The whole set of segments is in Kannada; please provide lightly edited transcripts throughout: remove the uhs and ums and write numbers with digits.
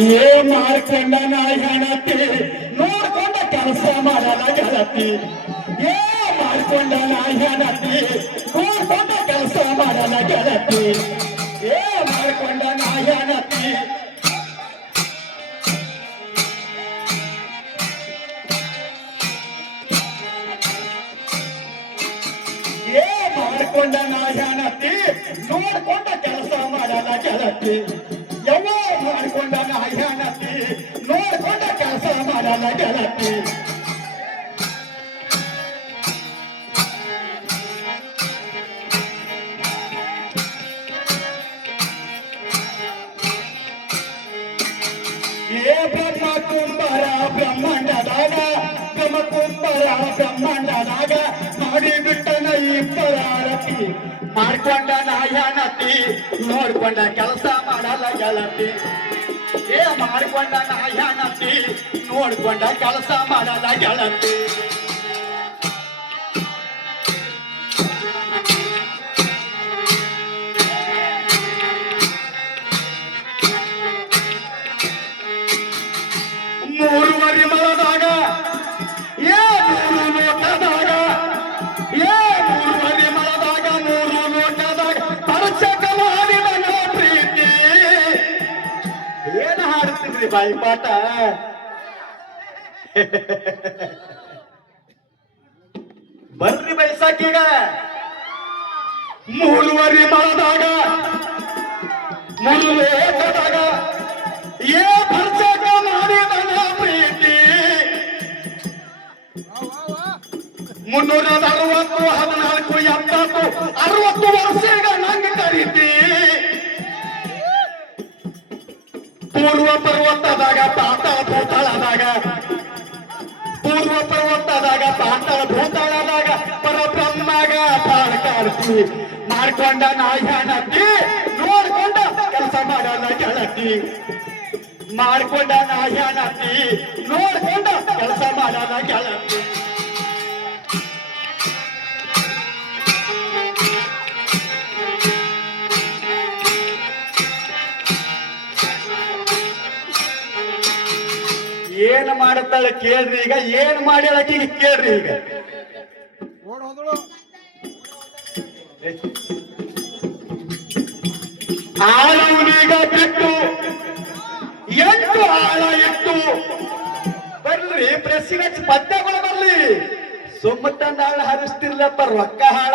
ಏ ಮಾಡ್ಕೊಂಡ ನಾ ಹೆಣತಿ ನೋಡ್ಕೊಂಡ ಕೆಲಸ ಮಾಡಲ್ಲ ಗೆಳತಿ ಏ ಮಾಡ್ಕೊಂಡ ನಾ ಹೆಣತಿ ನೋಡ್ಕೊಂಡ ಕೆಲಸ ಮಾಡಲ್ಲ ಗೆಳತಿ ಏ ಮಾಡ್ಕೊಂಡ ನಾ ಹೆಣತಿ ಏ ಮಾಡ್ಕೊಂಡ ನಾ ಹೆಣತಿ ನೋಡ್ಕೊಂಡ ಕೆಲಸ ಮಾಡಲ್ಲ ಗೆಳತಿ ಯಾವ ಮಾಡ್ಕೊಂಡ ನಾ ಹೆಣತಿ ನೋಡ್ಕೊಂಡ ಕೆಲಸ ಮಾಡಲ್ಲ ಗೆಳತಿ ಏ ಬ್ರಹ್ಮ ಕುಂಬರ ಬ್ರಹ್ಮಾಂಡದಾಗ ಬ್ರಹ್ಮ ಕುಂಬರ ಬ್ರಹ್ಮಾಂಡದಾಗ ಮಾಡಿ ಬಿಟ್ಟನ ಇಬ್ಬರ ಆರತಿ ಮಾಡ್ಕೊಂಡ ನಾಯನತಿ ನೋಡ್ಕೊಂಡ ಕೆಲಸ ಮಾಡಲ್ಲ ಗೆಳತಿ ಏ ಮಾಡ್ಕೊಂಡ ನಾಯನತಿ ನೋಡ್ಕೊಂಡ ಕೆಲಸ ಮಾಡಲ್ಲ ಗೆಳತಿ ಮೂರುವರೆ ಮರದಾಗ ಏ ಮೂರು ಲೋಕದಾಗ ಏ ಮೂರುವರೆ ಮರದಾಗ ಮೂರು ಲೋಕದಾಗ ಪರಚಕ ಮಾಡಿದ ನಾ ಪ್ರೀತಿ ಏನ ಹಾಡ್ತಿದ್ರಿ ಬಾಯಿ ಪಾಠ ಬರ್ರಿ ಬೈಸಾಕೀಗ ಮೂರುವರೆ ಮರದಾಗ ಮೂರು ಲೋಕದಾಗ ಏ ಪರಚಕ ಮಾಡಿದ ನಾ ಪ್ರೀತಿ 360 14 70 60 ವರ್ಷಗ ನಂಗ ಕರೀತಿ ಪೂರ್ವ ಪರ್ವತದಾಗ ಪಾತಾಳ ಭೂತಾಳದಾಗ ಪೂರ್ವ ಪರ್ವತದಾಗ ಪಾತಾಳ ಭೂತಾಳದಾಗ ಪರಬ್ರಹ್ಮಗ ಪಾಡ್ಕಾಡ್ತಿ ಮಾಡ್ಕೊಂಡ ನಾಯನತಿ ನೋಡ್ಕೊಂಡ ಕೆಲಸ ಮಾಡಲ್ಲ ಗೆಳತಿ ಮಾಡ್ಕೊಂಡ ನಾಯನತಿ ನೋಡ್ಕೊಂಡ ಕೆಲಸ ಮಾಡಲ್ಲ ಗೆಳತಿ ಏನ್ ಮಾಡುತ್ತಾಳೆ ಕೇಳ್ರಿ ಈಗ ಏನ್ ಮಾಡ್ಯಾಳಕಿ ಕೇಳ್ರಿ ಈಗ ಆಳವನೀಗ ಬಿಟ್ಟು 8 ಆಳ ಇಟ್ಟು ಬರ್ಲಿ ಪ್ರೆಸ್ಸಿಗೆ ಹಚ್ಚಿ ಪದ್ಯಗಳು ಬರ್ಲಿ ಸುಮ್ಮತ್ತಂದ ಆಳ ಹರಿಸ್ತಿರ್ಲಪ್ಪ ರೊಕ್ಕ ಹಾಳ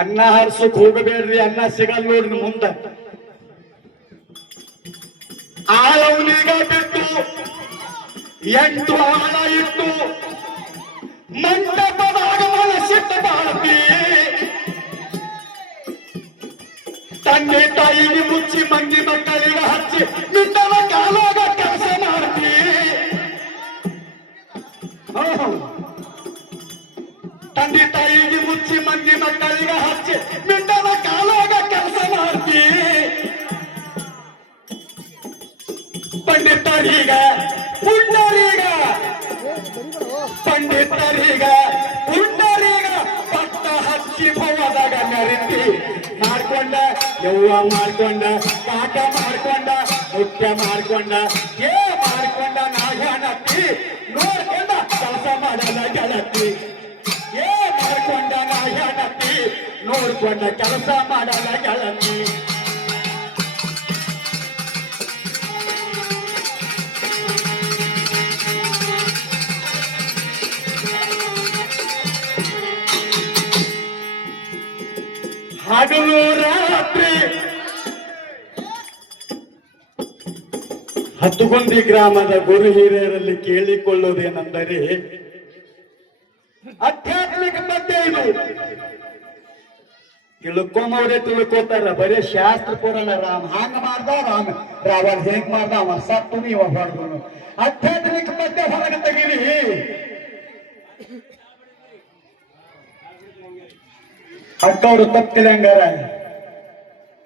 ಅನ್ನ ಹರಿಸಕ್ ಹೋಗಬೇಡ್ರಿ ಅನ್ನ ಸಿಗಲ್ ನೋಡ್ರಿ ಮುಂದ ಆಳವನೀಗ ಬಿಟ್ಟು 8 ಆಳ ಇಟ್ಟು ಮಂಟಪದಾಗ ಮನಸ್ಸಿಟ್ಟು ಬಾಳ್ತಿ ತಂದೆ ತಾಯಿಗೆ ಮುಚ್ಚಿ ಮಂದಿ ಮಕ್ಕಳಿಗೆ ಹಚ್ಚಿ ಮಿಂಡನ ಕಾಲಾಗ ಕೆಲಸ ಮಾಡ್ತಿ ತಂದೆ ತಾಯಿಗೆ ಮುಚ್ಚಿ ಮಂದಿ ಮಕ್ಕಳಿಗೆ ಹಚ್ಚಿ ಮಿಂಡನ ಕಾಲಾಗ ಕೆಲಸ ಮಾಡ್ತಿ ಪಂಡಿತರೀಗ ಪುಂಡರೀಗ ಪಂಡಿತರೀಗ ಪುಂಡರೀಗ ಪಟ್ಟ ಹಚ್ಚಿ ಭವದಾಗ ನರಿತಿ ಮಾಡ್ಕೊಂಡ ಯವ್ವ ಮಾಡ್ಕೊಂಡ ಕಾಟ ಮಾಡ್ಕೊಂಡ ಮುಖ್ಯ ಮಾಡ್ಕೊಂಡ ಏ ಮಾಡ್ಕೊಂಡ ನಾಯನತಿ ನೋಡ್ಕೊಂಡ ಕೆಲಸ ಮಾಡಲ್ಲ ಗೆಳತಿ ಏ ಮಾಡ್ಕೊಂಡ ನಾಯನತಿ ನೋಡ್ಕೊಂಡ ಕೆಲಸ ಮಾಡಲ್ಲ ಗೆಳತಿ ಹಗಲು ರಾತ್ರಿ ಹತ್ತುಗೊಂದಿ ಗ್ರಾಮದ ಗುರು ಹಿರಿಯರಲ್ಲಿ ಕೇಳಿಕೊಳ್ಳುವುದೇನೆಂದರೆ ಆಧ್ಯಾತ್ಮಿಕ ಪದ್ಯ ಇದು ತಿಳ್ಕೊಂಬವ್ರೆ ತಿಳ್ಕೋತಾರ ಬರೀ ಶಾಸ್ತ್ರ ಪುರಾಣ ರಾಮ ಹಂಗ ಮಾಡ್ದ ರಾವಣ ಹೇಗ್ ಮಾಡ್ದ ಅವ ಸತ್ತು ಇವ ಹೊಡೆದನು ಆಧ್ಯಾತ್ಮಿಕ ಪದ್ಯ ಹೊರಗೆ ತೆಗೀರಿ ಅಕ್ಕವ್ರು ತಪ್ಪಿಲ್ಲ ಹಂಗಾರ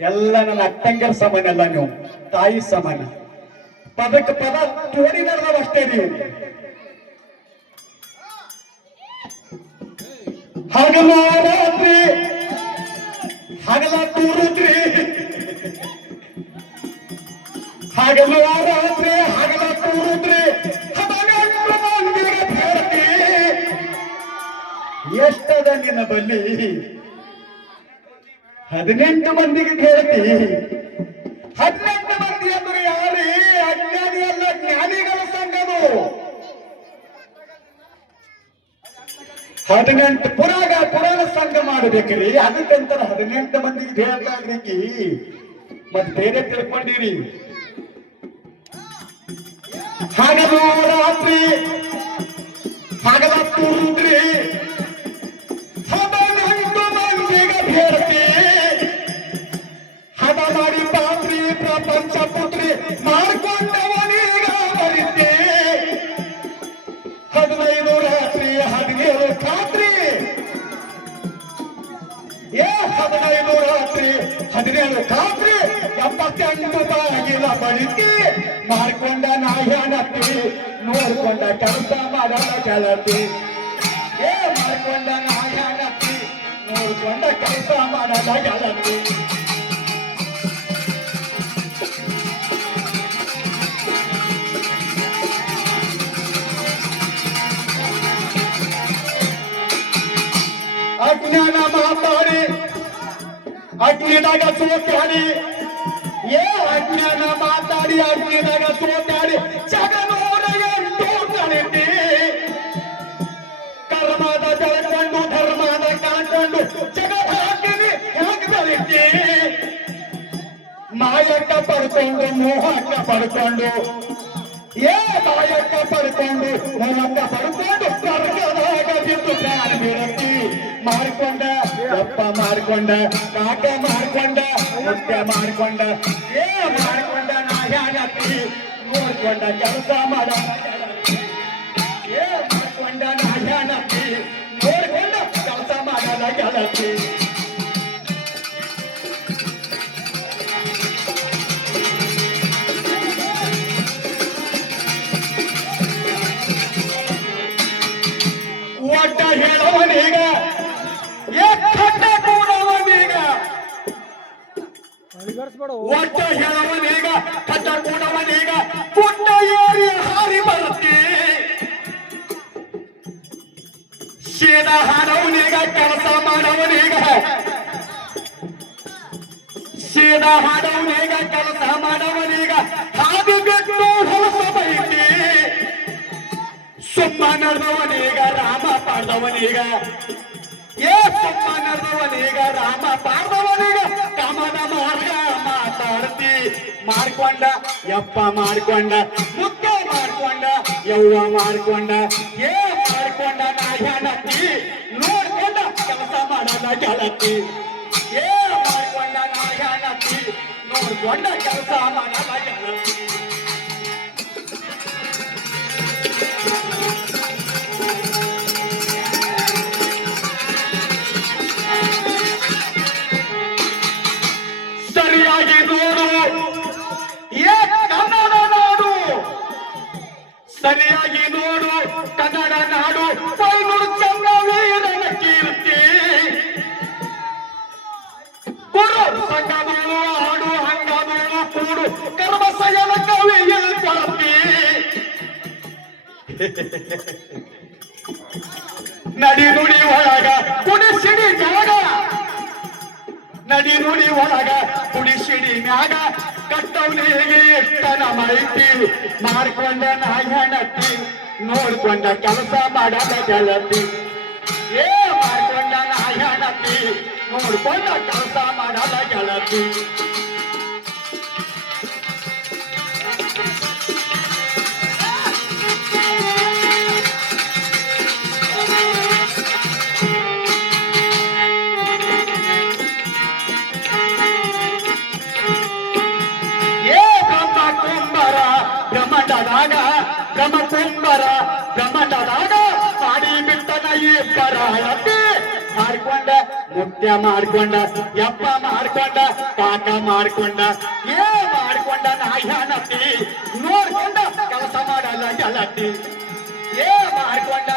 ಎಲ್ಲ ನನ್ನ ಅಕ್ಕಂಗರ ಸಮಾನ ಅಲ್ಲ ನೀವು ತಾಯಿ ಸಮಾನ ಪದಕ್ಕೆ ಪದ ತೋಡಿದಾರ ನಾವು ಅಷ್ಟೇ ನೀವು ಹಗಲು ರಾತ್ರಿ ಹಗಲ ತೂರುದ್ರಿ ಹಗಲು ರಾತ್ರಿ ಹಗಲ ಕೂರುದ್ರಿ 18 ಮಂದಿಗೆ ಹೇಳ್ತಿ ಎಷ್ಟದ ನಿನ್ನ ಬಲ್ಲಿ 18 ಮಂದಿಗೆ ಹೇಳ್ತಿ 18 ಮಂದಿ ಅಂದ್ರೆ ಯಾರೇ ಅಜ್ಞಾನಿ ಅಲ್ಲ ಜ್ಞಾನಿಗಳ ಸಂಘದು 18 ಪುರಾಣ ಸಂಘ ಮಾಡಬೇಕ್ರಿ ಅದಕ್ಕಂತ 18 ಮಂದಿಗೆ ಹೇಳ್ತಾಗ್ರಿಕಿ ಮತ್ ಬೇರೆ ತಿಳ್ಕೊಂಡಿರಿ ಹಗಲು ರಾತ್ರಿ ಹಗಲ ಕೂರುದ್ರಿ 18 ಮಂದಿಗೆ ಹೇಳ್ತಿ ಹದ ಮಾಡಿ ಪಾತ್ರಿ ಪ್ರಪಂಚ ಪುತ್ರಿ ಮಾಡ್ಕೊಂಡವನೀಗ ಬರಿತೆ 15 ರಾತ್ರಿ 17 ಖಾತ್ರಿ 15 ರಾತ್ರಿ 17 ಖಾತ್ರಿ 78 ಬಾಗಿಲ ಬಳಿಕೆ ಮಾಡ್ಕೊಂಡ ನಾಯನತ್ತಿ ನೋಡ್ಕೊಂಡ ಕೆಲಸ ಮಾಡಲ್ಲ ಗೆಳತಿ ಮಾಡ್ಕೊಂಡ ನಾಯನತ್ತಿ ನೋಡ್ಕೊಂಡ ಕೆಲಸ ಮಾಡಲ್ಲ ಗೆಳತಿ ಅಜ್ಞಾನ ಮಾತಾಡಿ ಅಗ್ನಿದಾಗ ಸೋತಾಡಿ ಅಜ್ಞಾನ ಮಾತಾಡಿ ಅಗ್ನಿದಾಗ ಸೋತಾಡಿ ಜಗನೂರ 8 ಕಳಿತಿ ಕರ್ಮದ ಬೆಳಕೊಂಡು ಧರ್ಮದ ಕಾಣ್ಕೊಂಡು ಜಗದ ಹಾಕಿನಿ ಹೇಗೆ ಬೆಳಿತಿ ಮಾಯಕ್ಕ ಪಡ್ಕೊಂಡು ಮೋಹಕ್ಕ ಪಡ್ಕೊಂಡು ಮಾಯಕ್ಕ ಪಡ್ಕೊಂಡು ಮೋಹಕ್ಕ ಪಡ್ಕೊಂಡು ಕರ್ಗದಾಗ ಬಿದ್ದು ಪ್ರಾಣ ಬೀಳತಿ ಮಾಡ್ಕೊಂಡ ಅಪ್ಪ ಮಾಡ್ಕೊಂಡ ಕಾಕ ಮಾಡ್ಕೊಂಡ ಮುಖ್ಯ ಮಾಡ್ಕೊಂಡ ಮಾಡ್ಕೊಂಡ ನಾಯನತ್ತಿ ನೋಡ್ಕೊಂಡ ಕೆಲಸ ಮಾಡ ಮಾಡ್ಕೊಂಡ ನಾಯನತ್ತಿ ನೋಡ್ಕೊಂಡ ಕೆಲಸ ಮಾಡಲ್ಲ ಗೆಳತಿ ಒಟ್ಟ ಹೇಳವನೀಗ ಒಟ್ಟ ಹೇಳವನೀಗ ಕಟ್ಟ ಕೂಡವನೀಗ ಪುಟ್ಟ ಏರಿ ಹಾರಿ ಬರುತ್ತಿ ಶೀದ ಹಾಡವನೀಗ ಕೆಲಸ ಮಾಡವನೀಗ ಶೀದ ಹಾಡವನೀಗ ಕೆಲಸ ಮಾಡವನೀಗ ಹಾದಿ ಬಿಟ್ಟು ಹೊಲಸ ಬೈತಿ ಸುಮ್ಮ ನಡೆದವನೀಗ ರಾಮ ಪಾಡ್ದವನೀಗ ಸುಮ್ಮ ನಡೆದವನೀಗ ರಾಮ ಪಾಡ್ದವನೀಗ ಕಾಮದ ಮಾರ್ಗ ಮಾತಾಡ್ತಿ ಮಾಡ್ಕೊಂಡ ಯಪ್ಪ ಮಾಡ್ಕೊಂಡ ಮುಖ್ಯ ಮಾಡ್ಕೊಂಡ ಯವ್ವ ಮಾಡ್ಕೊಂಡ ಮಾಡ್ಕೊಂಡ ನಾಯನತ್ತಿ ನೋಡ್ಕೊಂಡ ಕೆಲಸ ಮಾಡಲ್ಲ ಗೆಳತಿ ಮಾಡ್ಕೊಂಡ ನಾಯನತ್ತಿ ನೋಡ್ಕೊಂಡ ಕೆಲಸ ಮಾಡಲ್ಲ ಗೆಳತಿ ಸರಿಯಾಗಿ ನೋಡು ಕನ್ನಡ ನಾಡು ಸರಿಯಾಗಿ ನೋಡು ಕನ್ನಡ ನಾಡು ಕೊಯ್ನೂರು ಚಂದ್ರವೀರನ ಕೀರ್ತಿ ಕೊಡು ಸಂಗದೂರು ಹಾಡು ಹಂಗದೂರು ಕೂಡು ಕರ್ಮಸಯನ ಕವಿಯಲ್ಲಿ ಕೊಡ್ತಿ ನಡಿ ನುಡಿ ಒಳಗ ಕುಡಿಸಿಡಿ ಜಾಗ ನಡಿ ನುಡಿ ಒಳಗ ಕುಡಿಸಿಡಿ ಮ್ಯಾಗ ಕಟ್ಟವನಿಗೆ ಎಷ್ಟನ ಮೈತಿ ಮಾಡ್ಕೊಂಡ ನಾಯನತ್ತಿ ನೋಡ್ಕೊಂಡ ಕೆಲಸ ಮಾಡದ ಗೆಳತಿ ಮಾಡ್ಕೊಂಡ ನಾಯನತ್ತಿ ನೋಡ್ಕೊಂಡ ಕೆಲಸ ಮಾಡದ ಗೆಳತಿ ಬ್ರಹ್ಮಂಡದಾಗ ಮಾಡಿ ಬಿಟ್ಟನ ಇಬ್ಬರ ಮಾಡ್ಕೊಂಡ ಮುಖ್ಯ ಮಾಡ್ಕೊಂಡ ಯಪ್ಪ ಮಾಡ್ಕೊಂಡ ಕಾಕ ಮಾಡ್ಕೊಂಡ ಮಾಡ್ಕೊಂಡ ನಾಯನತ್ತಿ ನೋಡ್ಕೊಂಡ ಕೆಲಸ ಮಾಡಲ್ಲ ಗೆಳತಿ ಮಾಡ್ಕೊಂಡ